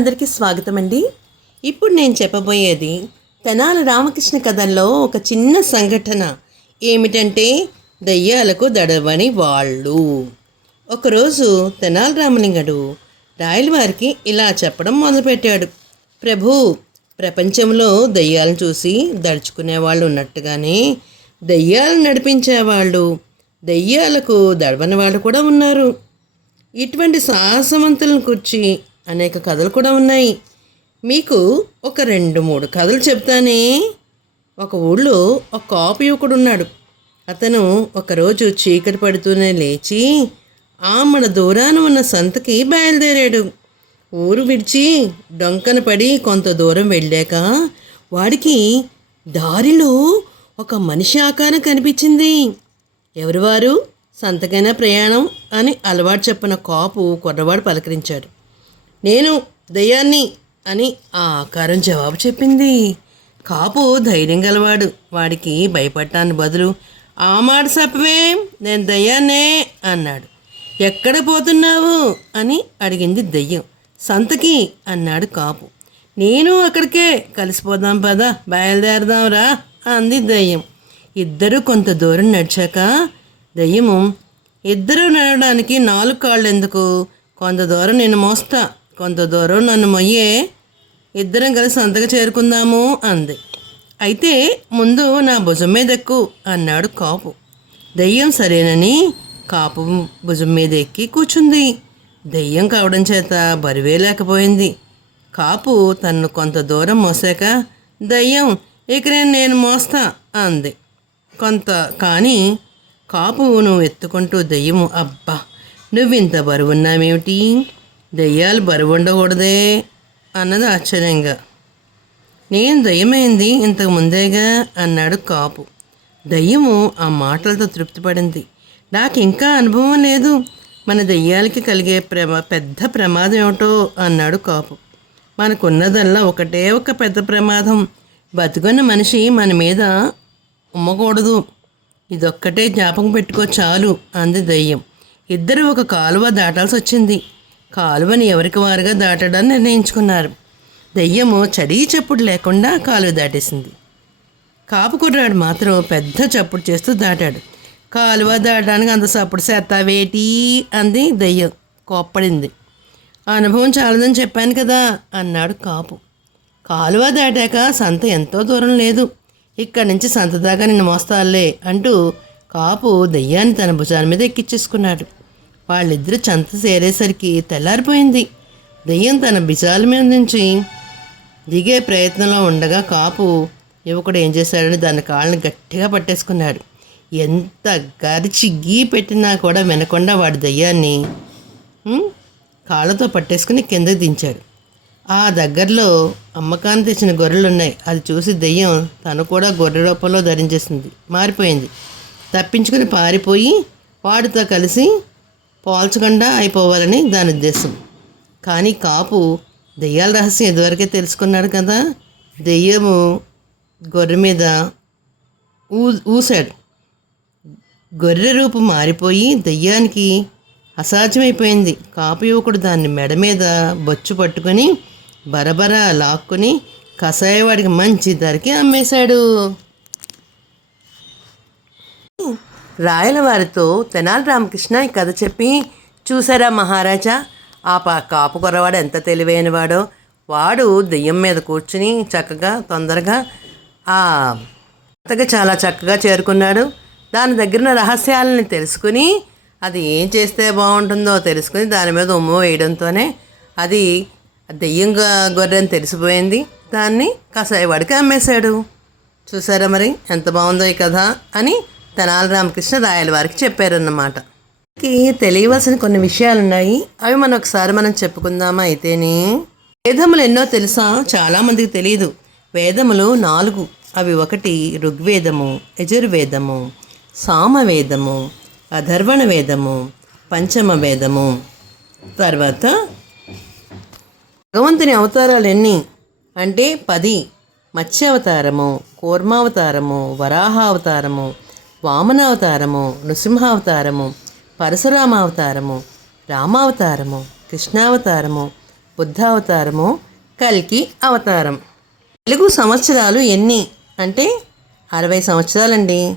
అందరికీ స్వాగతం అండి ఇప్పుడు నేను చెప్పబోయేది తెనాలి రామకృష్ణ కథల్లో ఒక చిన్న సంఘటన ఏమిటంటే దయ్యాలకు దడవని వాళ్ళు. ఒకరోజు తెనాలి రామలింగడు రాయలవారికి ఇలా చెప్పడం మొదలుపెట్టాడు. ప్రభు ప్రపంచంలో దయ్యాలను చూసి దడుచుకునే వాళ్ళు ఉన్నట్టుగానే దయ్యాలను నడిపించేవాళ్ళు. దయ్యాలకు దడవని వాళ్ళు కూడా ఉన్నారు. ఇటువంటి సాహసవంతులను కూర్చి అనేక కథలు కూడా ఉన్నాయి. మీకు ఒక రెండు మూడు కథలు చెప్తానే. ఒక ఊళ్ళో ఒక కాపు యువకుడు ఉన్నాడు. అతను ఒకరోజు చీకటి పడుతూనే లేచి ఆమడ దూరాన ఉన్న సంతకి బయలుదేరాడు. ఊరు విడిచి డొంకన పడి కొంత దూరం వెళ్ళాక వాడికి దారిలో ఒక మనిషి ఆకారం కనిపించింది. ఎవరు వారు? సంతకైనా ప్రయాణం అని అలవాటు చెప్పిన కాపు కుర్రవాడు పలకరించాడు. నేను దయ్యాన్ని అని ఆ ఆకారం జవాబు చెప్పింది. కాపు ధైర్యం గలవాడు. వాడికి భయపడటానికి బదులు ఆ మాట చెప్పవే నేను దయ్యాన్నే అన్నాడు. ఎక్కడ పోతున్నావు? అని అడిగింది దయ్యం. సంతకి అన్నాడు కాపు. నేను అక్కడికే కలిసిపోదాం పద బయలుదేరదాంరా అంది దయ్యం. ఇద్దరు కొంత దూరం నడిచాక? దయ్యము. ఇద్దరు నడవడానికి నాలుగు కాళ్ళు ఎందుకు కొంత దూరం నేను మోస్తా కొంత దూరం నన్ను మొయ్యే ఇద్దరం కలిసి సంతకు చేరుకుందాము అంది. అయితే ముందు నా భుజం మీద ఎక్కు అన్నాడు కాపు. దెయ్యం సరేనని కాపు భుజం మీద ఎక్కి కూర్చుంది దెయ్యం కావడం చేత బరువే లేకపోయింది. కాపు తన్ను కొంత దూరం మోసాక దయ్యం ఇక నేను నేను మోస్తా అంది. కొంత కానీ కాపు నువ్వు ఎత్తుకుంటూ దయ్యము అబ్బా నువ్వింత బరువున్నామేమిటి దయ్యాలు బరువు ఉండకూడదే అన్నది ఆశ్చర్యంగా. నేను దయ్యమైంది? ఇంతకు ముందేగా? అన్నాడు కాపు. దయ్యము ఆ మాటలతో తృప్తిపడింది. నాకు ఇంకా అనుభవం లేదు. మన దయ్యాలకి కలిగే ప్రమా పెద్ద ప్రమాదం ఏమిటో అన్నాడు కాపు. మనకున్నదల్లా ఒకటే ఒక పెద్ద ప్రమాదం. బతుకున్న మనిషి మన మీద ఉమ్మకూడదు. ఇదొక్కటే జ్ఞాపకం పెట్టుకో చాలు అంది దయ్యం. ఇద్దరు ఒక కాలువ దాటాల్సి వచ్చింది కాలువని ఎవరికి వారుగా దాటడాన్ని నిర్ణయించుకున్నారు. దయ్యము చడీ చప్పుడు లేకుండా కాలువ దాటేసింది. కాపు కుర్రాడు మాత్రం పెద్ద చప్పుడు చేస్తూ దాటాడు. కాలువ దాటడానికి అంత చప్పుడు చేస్తావేటి? అంది దయ్యం కోప్పడింది. అనుభవం చాలదని చెప్పాను కదా అన్నాడు కాపు. కాలువ దాటాక సంత ఎంతో దూరం లేదు. ఇక్కడి నుంచి సంత దాకా నిన్ను మోస్తాలే అంటూ కాపు దయ్యాన్ని తన భుజాల మీద ఎక్కించేసుకున్నాడు వాళ్ళిద్దరూ చంత చేరేసరికి తెల్లారిపోయింది. దెయ్యం తన బిజాల మీద నుంచి దిగే ప్రయత్నంలో ఉండగా కాపు యువకుడు ఏం చేశాడని దాని కాళ్ళని గట్టిగా పట్టేసుకున్నాడు. ఎంత గరిచి గీ పెట్టినా కూడా వినకుండా వాడి దయ్యాన్ని కాళ్ళతో పట్టేసుకుని కిందకి దించాడు. ఆ దగ్గరలో అమ్మకాన్ని తెచ్చిన గొర్రెలు ఉన్నాయి అది చూసి దెయ్యం తను కూడా గొర్రె రూపంలో ధరించేసింది. మారిపోయింది. తప్పించుకుని పారిపోయి వాడితో కలిసి పోల్చకుండా అయిపోవాలని దాని ఉద్దేశం. కానీ కాపు దెయ్యాల రహస్యం ఇదివరకే తెలుసుకున్నాడు కదా. దెయ్యము గొర్రె మీద ఊ ఊసాడు గొర్రె రూపు మారిపోయి దెయ్యానికి అసాధ్యమైపోయింది. కాపు యువకుడు దాన్ని మెడ మీద బొచ్చు పట్టుకొని బరబరా లాక్కుని కషాయవాడికి మంచి ధరకి అమ్మేశాడు. రాయలవారితో తెనాలి రామకృష్ణ ఈ కథ చెప్పి చూసారా మహారాజా? ఆ పా కాపు కొరవాడు ఎంత తెలివైనవాడో? వాడు దెయ్యం మీద కూర్చుని చక్కగా తొందరగా ఆ అతగా చాలా చక్కగా చేరుకున్నాడు. దాని దగ్గర ఉన్న రహస్యాలని తెలుసుకుని అది ఏం చేస్తే బాగుంటుందో తెలుసుకుని దాని మీద ఉమ్ము వేయడంతోనే అది దెయ్యం గొర్రెని గొర్రె అని తెలిసిపోయింది. దాన్ని కషాయవాడికి అమ్మేశాడు. చూసారా మరి? ఎంత బాగుందో ఈ కథ అని తెనాలి రామకృష్ణ రాయల వారికి చెప్పారన్నమాట. తెలియవలసిన కొన్ని విషయాలు ఉన్నాయి అవి మనం ఒకసారి మనం చెప్పుకుందామా అయితేనే. వేదములు ఎన్నో తెలుసా? చాలామందికి తెలియదు వేదములు నాలుగు. అవి ఒకటి ఋగ్వేదము యజుర్వేదము సామవేదము అధర్వణ వేదము పంచమ వేదము తర్వాత భగవంతుని అవతారాలు ఎన్ని అంటే పది. మత్స్యావతారము కూర్మావతారము వరాహావతారము వామనావతారము నృసింహావతారము పరశురామావతారము రామావతారము కృష్ణావతారము బుద్ధావతారము కల్కి అవతారం. తెలుగు సంవత్సరాలు ఎన్ని? అంటే అరవై సంవత్సరాలండి.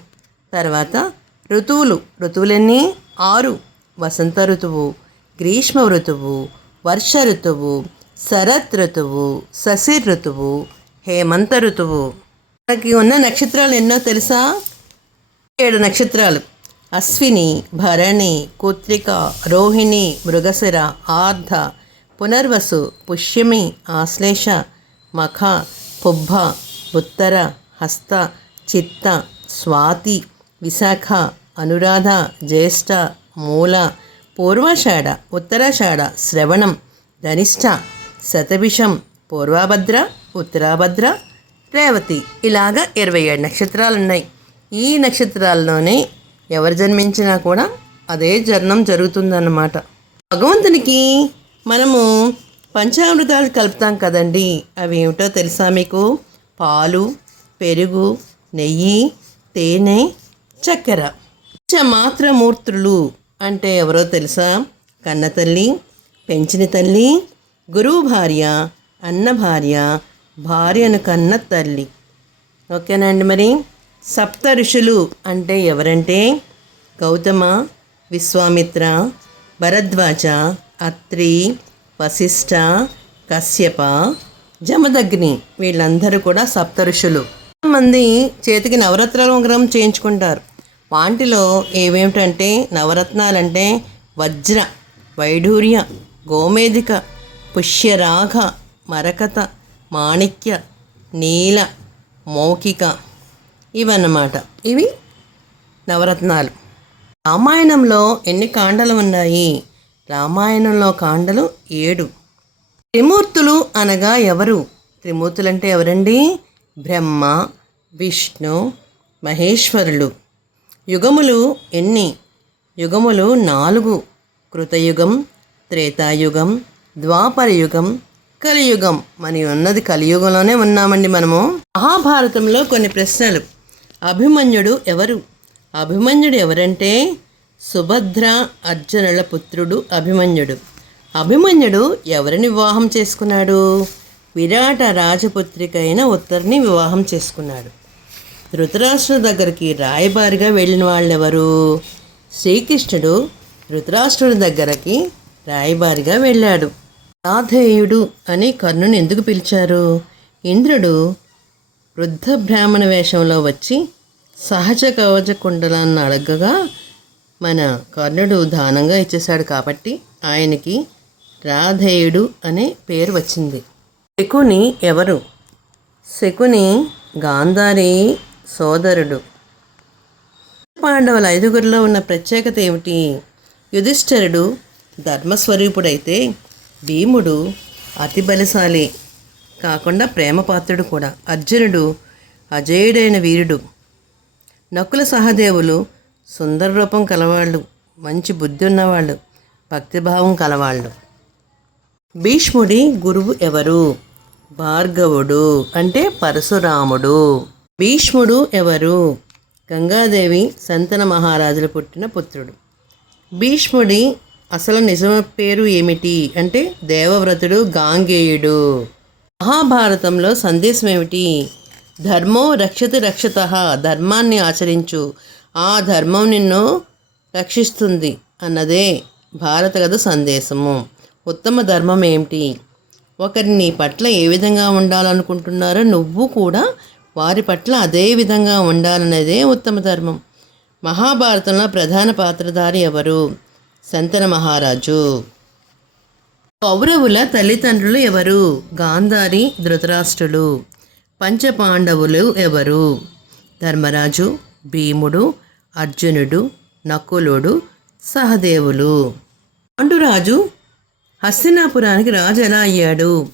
తర్వాత ఋతువులు. ఋతువులన్నీ? ఆరు. వసంత ఋతువు గ్రీష్మ ఋతువు వర్ష ఋతువు శరత్ ఋతువు శశి ఋతువు హేమంత ఋతువు. మనకి ఉన్న నక్షత్రాలు ఎన్నో తెలుసా? ఏడు నక్షత్రాలు. అశ్విని భరణి కుత్రిక రోహిణి మృగశిర ఆర్ధ పునర్వసు పుష్యమి ఆశ్లేష మఖ పుబ్బ ఉత్తర హస్త చిత్త స్వాతి విశాఖ అనురాధ జ్యేష్ఠ మూల పూర్వాషాఢ ఉత్తరాషాఢ శ్రవణం ధనిష్ట శతభిషం పూర్వాభద్ర ఉత్తరాభద్ర రేవతి. ఇలాగా ఇరవై ఏడు నక్షత్రాలు ఉన్నాయి ఈ నక్షత్రాల్లోనే ఎవరు జన్మించినా కూడా అదే జన్మం జరుగుతుందన్నమాట. భగవంతునికి మనము పంచామృతాలు కలుపుతాం కదండి. అవి ఏమిటో తెలుసా మీకు? పాలు పెరుగు నెయ్యి తేనె చక్కెర. మాత్రమూర్తులు అంటే ఎవరో తెలుసా? కన్న తల్లి పెంచిన తల్లి గురువు భార్య అన్న భార్య భార్యను కన్న తల్లి. ఓకేనండి మరి? సప్త ఋషులు అంటే ఎవరంటే గౌతమ విశ్వామిత్ర భరద్వాజ అత్రి వశిష్ఠ కశ్యప జమదగ్ని వీళ్ళందరూ కూడా సప్త ఋషులు మంది చేతికి నవరత్నాల చేయించుకుంటారు. వాటిలో ఏవేమిటంటే నవరత్నాలంటే వజ్ర వైఢూర్య గోమేధిక పుష్యరాగ మరకత మాణిక్య నీల మౌఖిక ఇవన్నమాట. ఇవి నవరత్నాలు. రామాయణంలో ఎన్ని కాండలు ఉన్నాయి? రామాయణంలో కాండలు ఏడు. త్రిమూర్తులు అనగా ఎవరు? త్రిమూర్తులు అంటే ఎవరండి? బ్రహ్మ విష్ణు మహేశ్వరులు. యుగములు ఎన్ని? యుగములు నాలుగు. కృతయుగం త్రేతాయుగం ద్వాపరయుగం కలియుగం. మరి ఉన్నది కలియుగంలోనే ఉన్నామండి మనము. మహాభారతంలో కొన్ని ప్రశ్నలు. అభిమన్యుడు ఎవరు? అభిమన్యుడు ఎవరంటే సుభద్ర అర్జునుల పుత్రుడు అభిమన్యుడు. అభిమన్యుడు ఎవరిని వివాహం చేసుకున్నాడు? విరాట రాజపుత్రిక అయిన ఉత్తర్ని వివాహం చేసుకున్నాడు. ధృతరాష్ట్రుడు దగ్గరికి రాయబారిగా వెళ్ళిన వాళ్ళెవరు? శ్రీకృష్ణుడు ధృతరాష్ట్రుడి దగ్గరకి రాయబారిగా వెళ్ళాడు. రాధేయుడు అని కర్ణుని ఎందుకు పిలిచారు? ఇంద్రుడు వృద్ధ బ్రాహ్మణ వేషంలో వచ్చి సహజ కవచ కుండలాన్ని అడగగా మన కర్ణుడు దానంగా ఇచ్చేశాడు కాబట్టి ఆయనకి రాధేయుడు అనే పేరు వచ్చింది. శకుని ఎవరు? శకుని గాంధారి సోదరుడు. పాండవుల ఐదుగురిలో ఉన్న ప్రత్యేకత ఏమిటి? యుధిష్ఠరుడు ధర్మస్వరూపుడైతే భీముడు అతి బలశాలి. కాకుండా ప్రేమపాత్రుడు కూడా. అర్జునుడు అజేయుడైన వీరుడు. నకుల సహదేవులు సుందర రూపం కలవాళ్ళు మంచి బుద్ధి ఉన్నవాళ్ళు భక్తిభావం కలవాళ్ళు. భీష్ముడి గురువు ఎవరు? భార్గవుడు అంటే పరశురాముడు. భీష్ముడు ఎవరు? గంగాదేవి సంతన మహారాజులు పుట్టిన పుత్రుడు. భీష్ముడి అసలు నిజమ పేరు ఏమిటి? అంటే దేవవ్రతుడు గాంగేయుడు. మహాభారతంలో సందేశం ఏమిటి ధర్మో రక్షతి రక్షత ధర్మాన్ని ఆచరించు. ఆ ధర్మం నిన్ను రక్షిస్తుంది అన్నదే భారత కథ సందేశము. ఉత్తమ ధర్మం ఏమిటి ఒకరి నీ పట్ల ఏ విధంగా ఉండాలనుకుంటున్నారో నువ్వు కూడా వారి పట్ల అదే విధంగా ఉండాలనేదే ఉత్తమ ధర్మం. మహాభారతంలో ప్రధాన పాత్రధారి ఎవరు? శంతన మహారాజు. కౌరవుల తల్లిదండ్రులు ఎవరు? గాంధారి ధృతరాష్ట్రులు. పంచపాండవులు ఎవరు? ధర్మరాజు భీముడు అర్జునుడు నకులుడు సహదేవులు. పాండురాజు హస్తినాపురానికి రాజు ఎలా అయ్యాడు?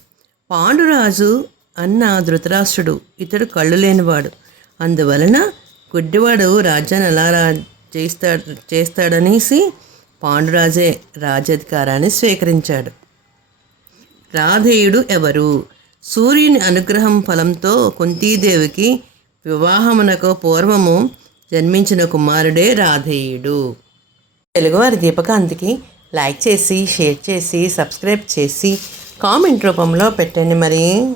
పాండురాజు అన్న ధృతరాష్ట్రుడు ఇతడు కళ్ళు లేనివాడు. అందువలన గుడ్డివాడు రాజ్యాన్ని ఎలా రా చేస్తాడు చేస్తాడనేసి పాండురాజే రాజ్యాధికారాన్ని స్వీకరించాడు. రాధేయుడు ఎవరు? సూర్యుని అనుగ్రహం ఫలంతో కుంతీదేవికి వివాహమునకు పూర్వము జన్మించిన కుమారుడే రాధేయుడు. తెలుగువారి దీపకాంతికి లైక్ చేసి షేర్ చేసి సబ్స్క్రైబ్ చేసి కామెంట్ రూపంలో పెట్టండి మరి.